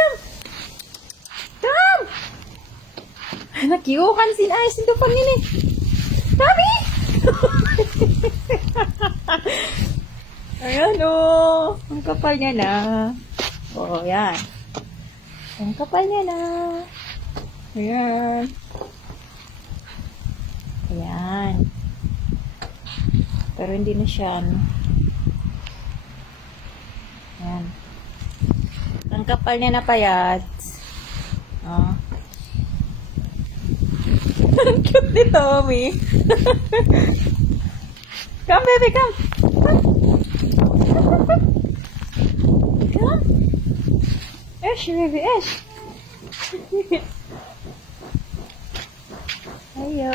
come. Come. Nakiukan sinayos nito panginin. Tommy! Ayan o. Ang kapal niya na. Oo, yan. Ang kapal niya na. Ayan. Ayan. Pero hindi na siya, ano. Ayan. Ang kapal niya na payat. Oh. Ang cute ni Tommy. Come, baby, come. Come. Esh, baby, esh. Ayo.